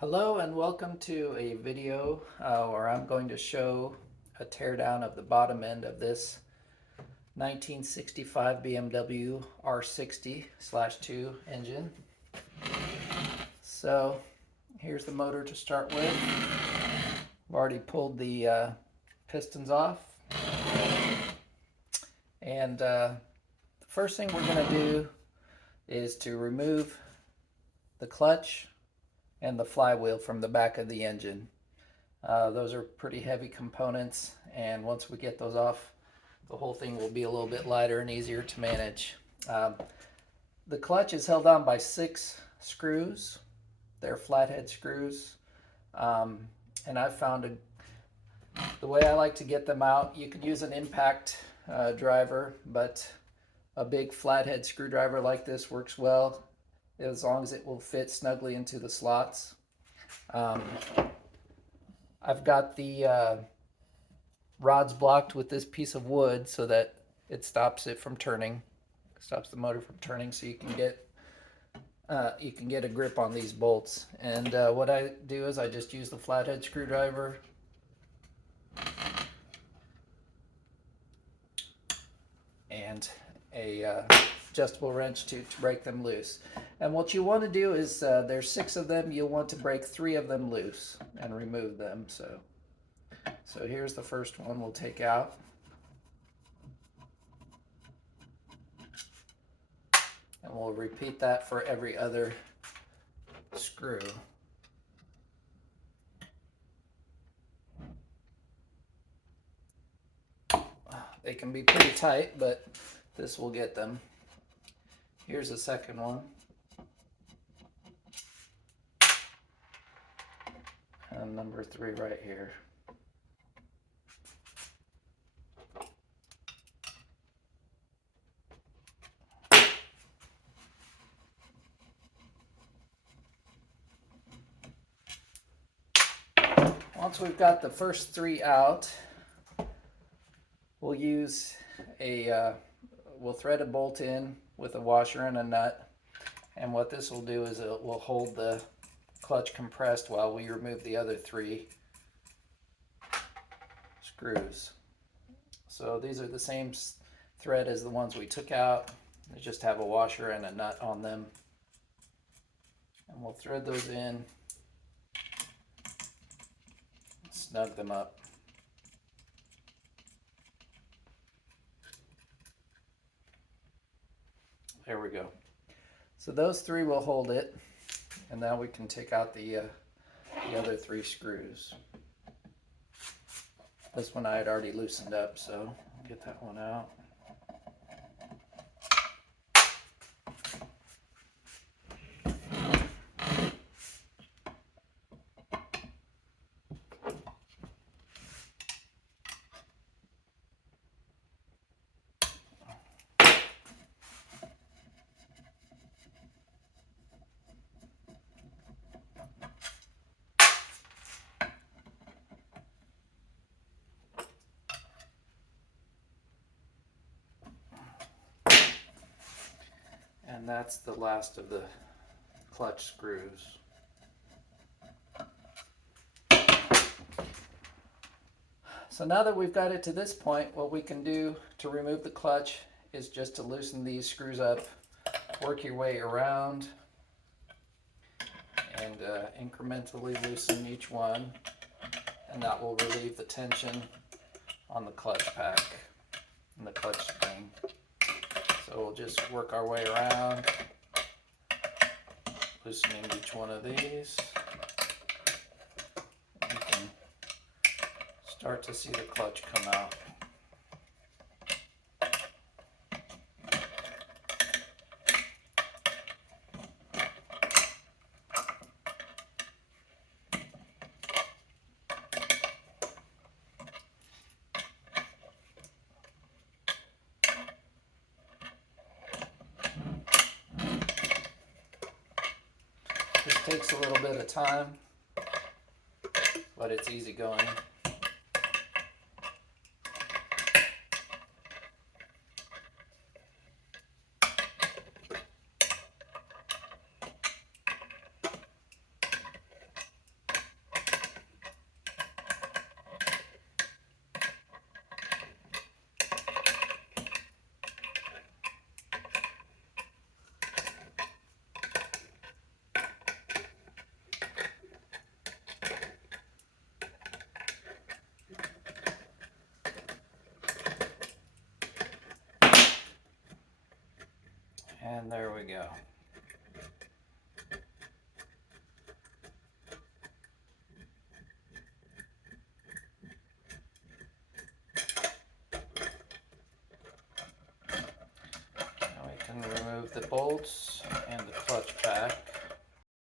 Hello and welcome to a video where I'm going to show a teardown of the bottom end of this 1965 BMW R60/2 engine. So here's the motor to start with. I've already pulled the pistons off. And the first thing we're going to do is to remove the clutch and the flywheel from the back of the engine. Those are pretty heavy components, and once we get those off, the whole thing will be a little bit lighter and easier to manage. The clutch is held on by 6 screws. They're flathead screws, and I've found the way I like to get them out, you can use an impact driver, but a big flathead screwdriver like this works well as long as it will fit snugly into the slots. I've got the rods blocked with this piece of wood so that it stops it from turning, stops the motor from turning, so you can get a grip on these bolts. And what I do is I just use the flathead screwdriver and a adjustable wrench to break them loose. And what you want to do is there's 6 of them, you'll want to break 3 of them loose and remove them. So here's the first one we'll take out. And we'll repeat that for every other screw. They can be pretty tight, but this will get them. Here's the second one. And number 3 right here. Once we've got the first 3 out, we'll use we'll thread a bolt in with a washer and a nut. And what this will do is it will hold the clutch compressed while we remove the other 3 screws. So these are the same thread as the ones we took out. They just have a washer and a nut on them. And we'll thread those in, snug them up. There we go. So those 3 will hold it, and now we can take out the other 3 screws. This one I had already loosened up, so I'll get that one out. And that's the last of the clutch screws. So now that we've got it to this point, what we can do to remove the clutch is just to loosen these screws up, work your way around, and incrementally loosen each one, and that will relieve the tension on the clutch pack and the clutch spring. So we'll just work our way around, loosening each one of these. You can start to see the clutch come out. This takes a little bit of time, but it's easy going. And there we go. Now we can remove the bolts.